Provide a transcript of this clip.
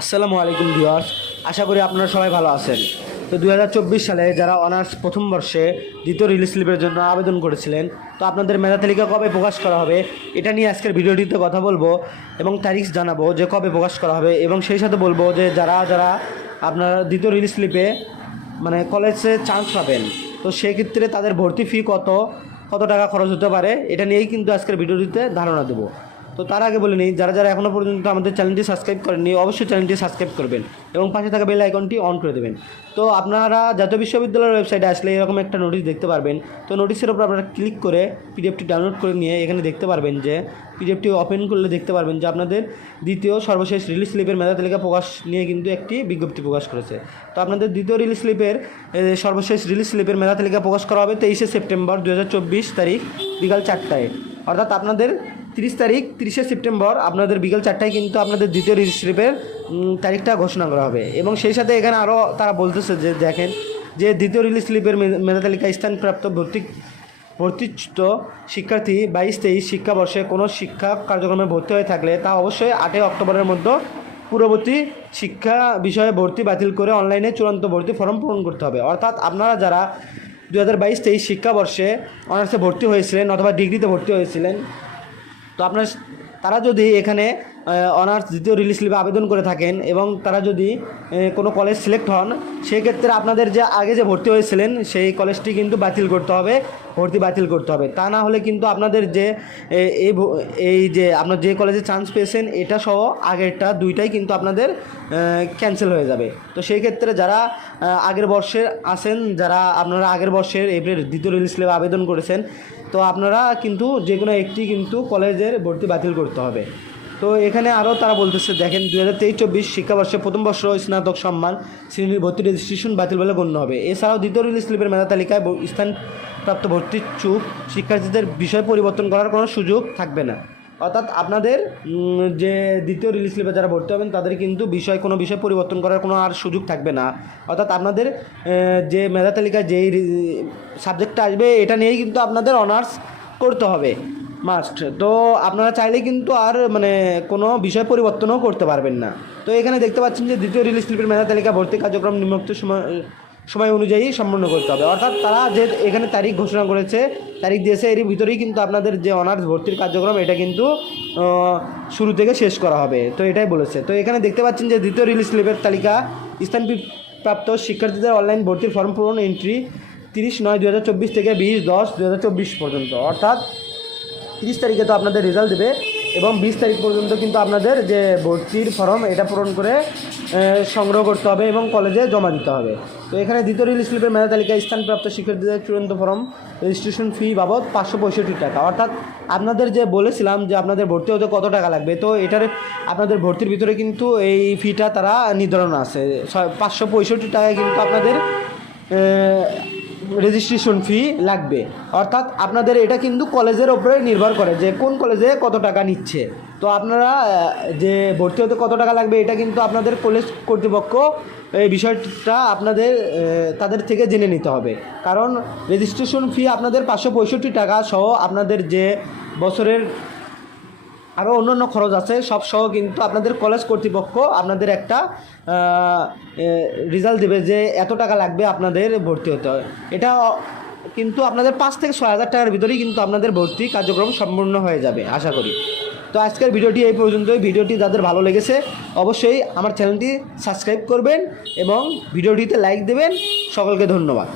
আসসালামু আলাইকুম ভিউয়ার্স, আশা করি আপনারা সবাই ভালো আছেন। তো দু হাজার চব্বিশ সালে যারা অনার্স প্রথম বর্ষে দ্বিতীয় রিলিজ স্লিপের জন্য আবেদন করেছিলেন, তো আপনাদের মেধা তালিকা কবে প্রকাশ করা হবে এটা নিয়ে আজকের ভিডিওটিতে কথা বলব এবং তারিখ জানাব যে কবে প্রকাশ করা হবে এবং সেই সাথে বলব যে যারা যারা আপনার দ্বিতীয় রিলিজ স্লিপে মানে কলেজে চান্স পাবেন, তো সেক্ষেত্রে তাদের ভর্তি ফি কত কত টাকা খরচ হতে পারে এটা নিয়েই কিন্তু আজকের ভিডিওটিতে ধারণা দেবো। তো তার আগে বলে নিই, যারা যারা এখনও পর্যন্ত আমাদের চ্যানেলটি সাবস্ক্রাইব করেননি, অবশ্যই চ্যানেলটি সাবস্ক্রাইব করবেন এবং পাশে থাকা বেল আইকনটি অন করে দেবেন। তো আপনারা জাতীয় বিশ্ববিদ্যালয়ের ওয়েবসাইটে আসলে এরকম একটা নোটিশ দেখতে পারবেন। তো নোটিশের উপর আপনারা ক্লিক করে পিডিএফটি ডাউনলোড করে নিয়ে এখানে দেখতে পারবেন যে পিডিএফটি ওপেন করলে দেখতে পারবেন যে আপনাদের দ্বিতীয় সর্বশেষ রিলিজ স্লিপের মেধা তালিকা প্রকাশ নিয়ে কিন্তু একটি বিজ্ঞপ্তি প্রকাশ করেছে। তো আপনাদের দ্বিতীয় রিলিজ স্লিপের সর্বশেষ রিলিজ স্লিপের মেধা তালিকা প্রকাশ করা হবে তেইশে সেপ্টেম্বর দু হাজার চব্বিশ তারিখ বিকাল চারটায়। অর্থাৎ আপনাদের তিরিশ তারিখ, তিরিশে সেপ্টেম্বর, আপনাদের বিকেল চারটায় কিন্তু আপনাদের দ্বিতীয় রিলিজ স্লিপের তারিখটা ঘোষণা করা হবে। এবং সেই সাথে এখানে আরও তারা বলতেছে যে, দেখেন যে দ্বিতীয় রিলিজ স্লিপের মে- মেধা তালিকায় স্থানপ্রাপ্ত ভর্তি, ভর্তিচ্যুত শিক্ষার্থী বাইশ তেইশ শিক্ষাবর্ষে কোনো শিক্ষা কার্যক্রমে ভর্তি হয়ে থাকলে তা অবশ্যই আটই অক্টোবরের মধ্যে পূর্ববর্তী শিক্ষা বিষয়ে ভর্তি বাতিল করে অনলাইনে চূড়ান্ত ভর্তি ফর্ম পূরণ করতে হবে। অর্থাৎ আপনারা যারা দু হাজার বাইশ তেইশ শিক্ষাবর্ষে অনার্সে ভর্তি হয়েছিলেন অথবা ডিগ্রিতে ভর্তি হয়েছিলেন তো আপনার তারা যদি এখানে অনার্স দ্বিতীয় রিলিজ স্লিপে আবেদন করে থাকেন এবং তারা যদি কোনো কলেজ সিলেক্ট হন, সেক্ষেত্রে আপনাদের যে আগে যে ভর্তি হয়েছিলেন, সেই কলেজটি কিন্তু বাতিল করতে হবে, ভর্তি বাতিল করতে হবে। তা না হলে কিন্তু আপনাদের যে এই এই যে আপনার যে কলেজে চান্স পেয়েছেন, এটা সহ আগেরটা দুইটাই কিন্তু আপনাদের ক্যান্সেল হয়ে যাবে। তো সেই ক্ষেত্রে যারা আগের বর্ষের আছেন, যারা আপনারা আগের বর্ষের এপ্রিল দ্বিতীয় রিলিজ স্লিপে আবেদন করেছেন, তো আপনারা কিন্তু যে কোনো একটি কিন্তু কলেজের ভর্তি বাতিল করতে হবে। তো এখানে আরও তারা বলতেছে, দেখেন দু হাজার তেইশ চব্বিশ শিক্ষাবর্ষে প্রথম বর্ষ স্নাতক সম্মান শ্রেণির ভর্তি রেজিস্ট্রেশন বাতিল বলে গণ্য হবে। এছাড়াও দ্বিতীয় রিলিজ স্লিপের মেধা তালিকায় স্থানপ্রাপ্ত ভর্তির চুপ শিক্ষার্থীদের বিষয় পরিবর্তন করার কোনো সুযোগ থাকবে না। অর্থাৎ আপনাদের যে দ্বিতীয় রিলিজ স্লিপে যারা ভর্তি হবেন, তাদের কিন্তু বিষয়, কোনো বিষয় পরিবর্তন করার কোনো আর সুযোগ থাকবে না। অর্থাৎ আপনাদের যে মেধা তালিকায় যেই সাবজেক্টটা আসবে, এটা নিয়েই কিন্তু আপনাদের অনার্স করতে হবে। মাস্ট তো আপনারা চাইলে কিন্তু আর মানে কোনো বিষয় পরিবর্তনও করতে পারবেন না। তো এখানে দেখতে পাচ্ছেন যে দ্বিতীয় রিলিজ স্লিপের মেধা তালিকা, ভর্তি কার্যক্রম নিম্নোক্ত সময় সময় অনুযায়ী সম্পন্ন করতে হবে। অর্থাৎ তারা যে এখানে তারিখ ঘোষণা করেছে, তারিখ দিয়েছে এর ভিতরেই কিন্তু আপনাদের যে অনার্স ভর্তির কার্যক্রম, এটা কিন্তু শুরু থেকে শেষ করা হবে। তো এটাই বলেছে। তো এখানে দেখতে পাচ্ছেন যে দ্বিতীয় রিলিজ স্লিপের তালিকা স্থান প্রাপ্ত শিক্ষার্থীদের অনলাইন ভর্তির ফর্ম পূরণ এন্ট্রি তিরিশ নয় দু থেকে বিশ দশ দু পর্যন্ত। অর্থাৎ তিরিশ তারিখে তো আপনাদের রেজাল্ট দেবে এবং বিশ তারিখ পর্যন্ত কিন্তু আপনাদের যে ভর্তির ফর্ম এটা পূরণ করে সংগ্রহ করতে হবে এবং কলেজে জমা দিতে হবে। তো এখানে দ্বিতীয় রিলিজ স্লিপের মেধা তালিকায় স্থানপ্রাপ্ত শিক্ষার্থীদের চূড়ান্ত ফর্ম রেজিস্ট্রেশন ফি বাবদ পাঁচশো পঁয়ষট্টি টাকা। অর্থাৎ আপনাদের যে বলেছিলাম যে আপনাদের ভর্তি হতে কত টাকা লাগবে, তো এটার আপনাদের ভর্তির ভিতরে কিন্তু এই ফিটা তারা নির্ধারণ আছে। পাঁচশো পঁয়ষট্টি টাকায় কিন্তু আপনাদের রেজিস্ট্রেশন ফি লাগবে। অর্থাৎ আপনাদের এটা কিন্তু কলেজের ওপরে নির্ভর করে যে কোন কলেজে কত টাকা নিচ্ছে। তো আপনারা যে ভর্তি হতে কত টাকা লাগবে এটা কিন্তু আপনাদের কলেজ কর্তৃপক্ষ এই বিষয়টা আপনাদের তাদের থেকে জেনে নিতে হবে। কারণ রেজিস্ট্রেশন ফি আপনাদের পাঁচশো পঁয়ষট্টি টাকা সহ আপনাদের যে বছরের আরও অন্যান্য খরচ আছে, সব সহ কিন্তু আপনাদের কলেজ কর্তৃপক্ষ আপনাদের একটা রেজাল্ট দেবে যে এত টাকা লাগবে আপনাদের ভর্তি হতে হয়। এটা কিন্তু আপনাদের পাঁচ থেকে ছয় হাজার টাকার ভিতরেই কিন্তু আপনাদের ভর্তি কার্যক্রম সম্পূর্ণ হয়ে যাবে, আশা করি। তো আজকের ভিডিওটি এই পর্যন্তই। ভিডিওটি যাদের ভালো লেগেছে, অবশ্যই আমার চ্যানেলটি সাবস্ক্রাইব করবেন এবং ভিডিওটিতে লাইক দেবেন। সকলকে ধন্যবাদ।